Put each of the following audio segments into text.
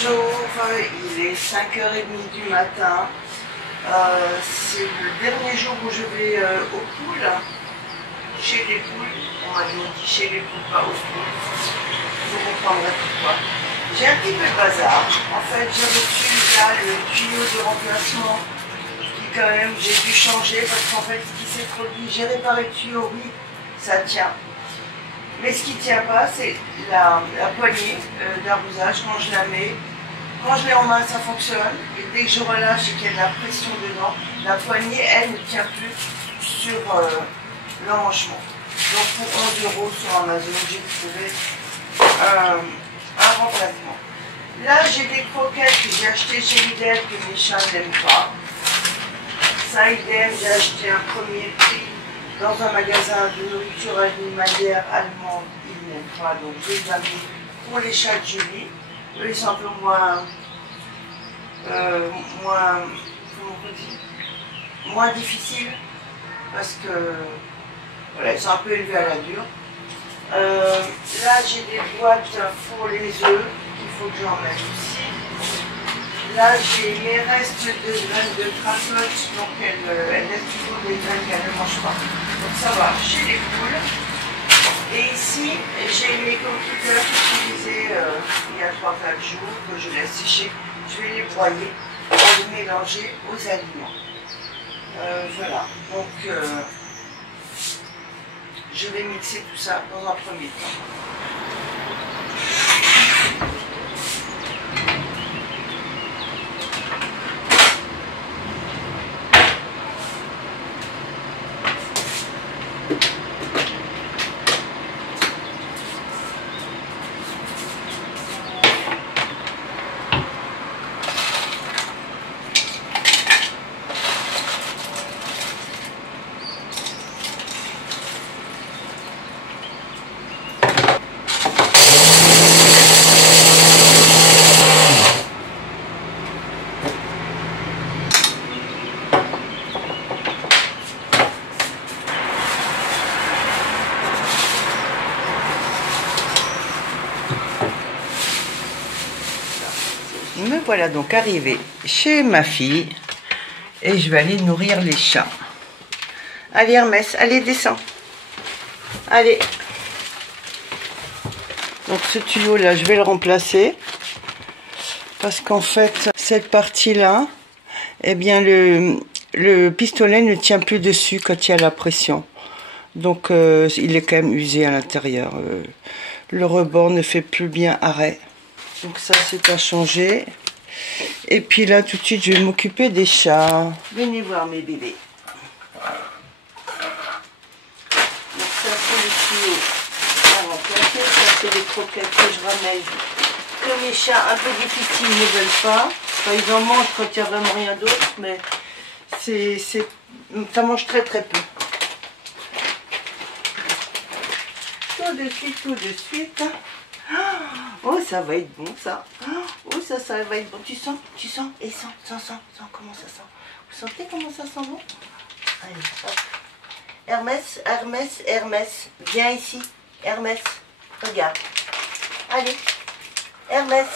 Bonjour, il est 5h30 du matin. C'est le dernier jour où je vais aux poules, chez les poules. On m'a dit chez les poules, pas aux poules. Vous comprendrez pourquoi. J'ai un petit peu de bazar. En fait, j'ai reçu là le tuyau de remplacement qui quand même j'ai dû changer parce qu'en fait ce qui s'est produit, j'ai réparé le tuyau, oui, ça tient. Mais ce qui ne tient pas, c'est la poignée d'arrosage. Quand je la mets, quand je l'ai en main, ça fonctionne. Et dès que je relâche et qu'il y a de la pression dedans, la poignée, elle, ne tient plus sur l'emmanchement. Donc pour 11 € sur Amazon, j'ai trouvé un remplacement. Là, j'ai des croquettes que j'ai achetées chez Lidl que mes chats n'aiment pas. Ça, idem, j'ai acheté un premier prix dans un magasin de nourriture animalière allemande. Ils n'aiment pas, donc je les ai mis pour les chats de Julie. Eux, ils sont un peu moins difficiles parce que voilà, ils sont un peu élevés à la dure. Là, j'ai des boîtes pour les œufs qu'il faut que j'en mette aussi. Là, j'ai mes restes de graines de cracotte, donc elle laisse toujours des graines qu'elle ne mange pas. Donc ça va chez les poules. Et ici, j'ai mes computer utilisés il y a 3-4 jours que je laisse sécher. Je vais les broyer pour les mélanger aux aliments. Voilà, donc je vais mixer tout ça dans un premier temps. Me voilà donc arrivée chez ma fille et je vais aller nourrir les chats. Allez Hermès, allez descends. Allez. Donc ce tuyau là, je vais le remplacer parce qu'en fait cette partie là, eh bien le pistolet ne tient plus dessus quand il y a la pression. Donc il est quand même usé à l'intérieur. Le rebord ne fait plus bien arrêt. Donc ça c'est à changer. Et puis là tout de suite je vais m'occuper des chats. Venez voir mes bébés. Donc ça c'est le tuyau à remplacer. Ça c'est les croquettes que je ramène. Que mes chats un peu difficiles ne veulent pas. Enfin, ils en mangent quand il n'y a vraiment rien d'autre. Mais ça mange très très peu. Tout de suite. Oh, ça va être bon ça. Oh, ça va être bon. Tu sens, et sens, comment ça sent. Vous sentez comment ça sent bon? Allez, hop. Hermès, viens ici. Hermès, regarde. Allez, Hermès.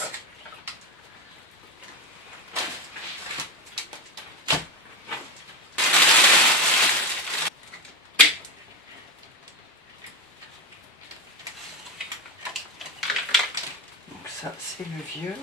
Ça, c'est le vieux.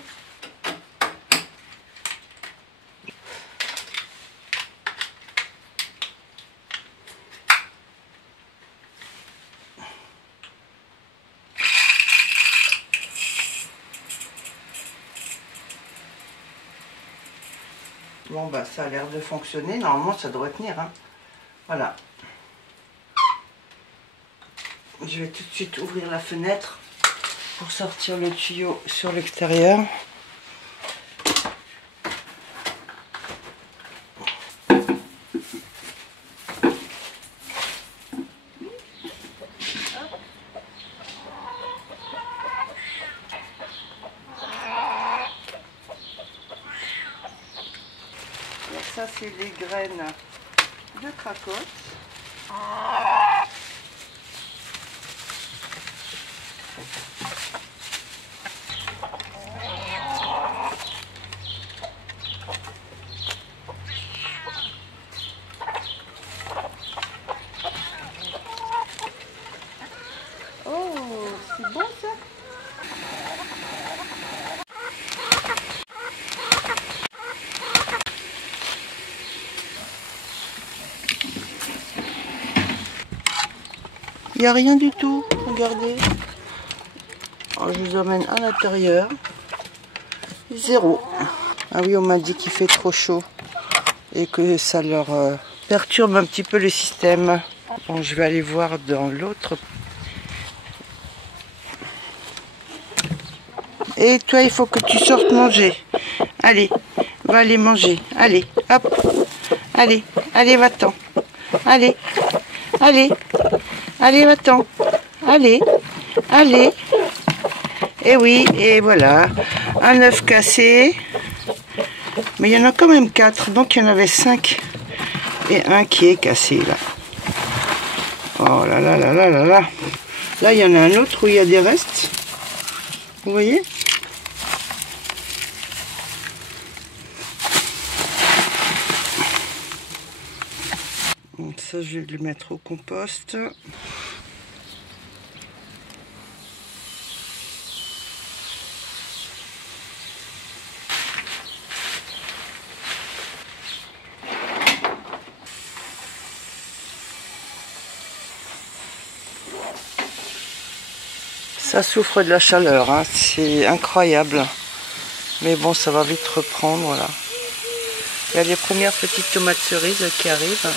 Bon, bah, ça a l'air de fonctionner. Normalement, ça doit tenir. Hein. Voilà. Je vais tout de suite ouvrir la fenêtre pour sortir le tuyau sur l'extérieur. Ça c'est les graines de cracotte. Il n'y a rien du tout, regardez. Alors, je vous emmène à l'intérieur. Zéro. Ah oui, on m'a dit qu'il fait trop chaud et que ça leur perturbe un petit peu le système. Bon, je vais aller voir dans l'autre. Et toi, il faut que tu sortes manger. Allez, va aller manger. Allez, hop. Allez, allez, va-t'en. Allez, allez, allez, va-t'en. Allez, allez. Et oui, et voilà. Un œuf cassé. Mais il y en a quand même 4, donc il y en avait 5. Et un qui est cassé là. Oh là là là là là là. Là, il y en a un autre où il y a des restes. Vous voyez? Donc ça, je vais le mettre au compost. Ça souffre de la chaleur, hein. C'est incroyable. Mais bon, ça va vite reprendre là. Il y a les premières petites tomates cerises qui arrivent.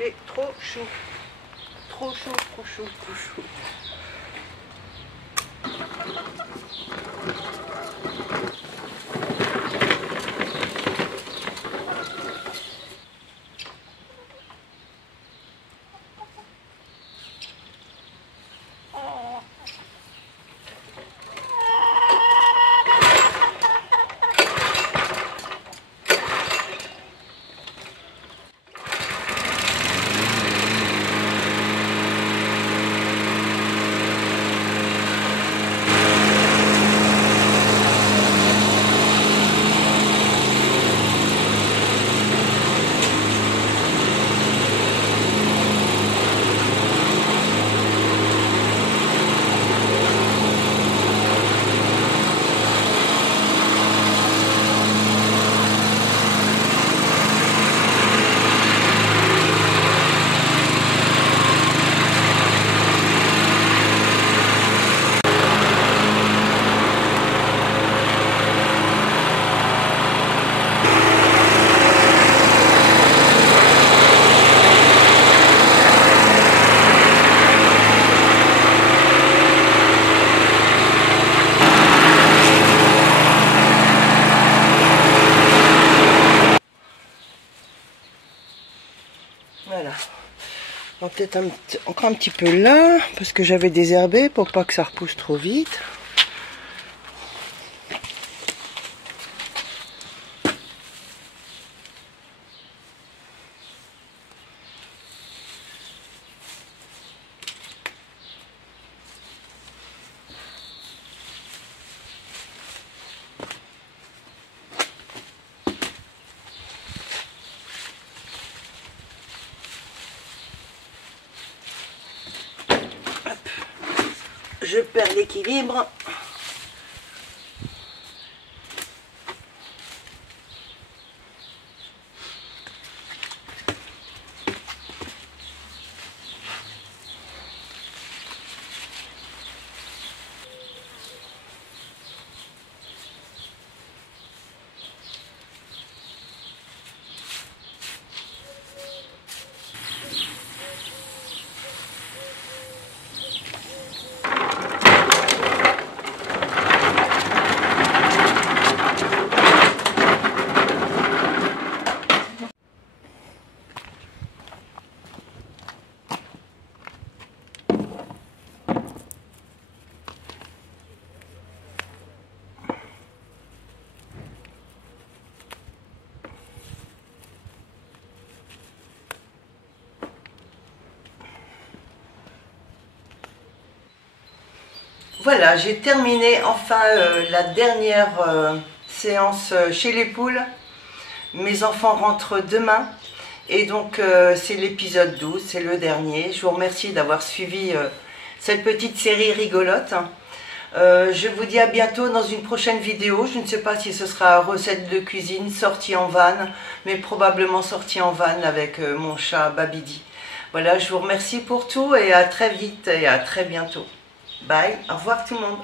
C'est trop chaud. Trop chaud, trop chaud, trop chaud. Voilà. Peut-être encore un petit peu là, parce que j'avais désherbé pour pas que ça repousse trop vite. Je perds l'équilibre. voilà, j'ai terminé enfin la dernière séance chez les poules. Mes enfants rentrent demain et donc c'est l'épisode 12, c'est le dernier. Je vous remercie d'avoir suivi cette petite série rigolote. Je vous dis à bientôt dans une prochaine vidéo. Je ne sais pas si ce sera recette de cuisine, sortie en van, mais probablement sortie en van avec mon chat Babidi. Voilà, je vous remercie pour tout et à très vite et à très bientôt. Bye, au revoir tout le monde.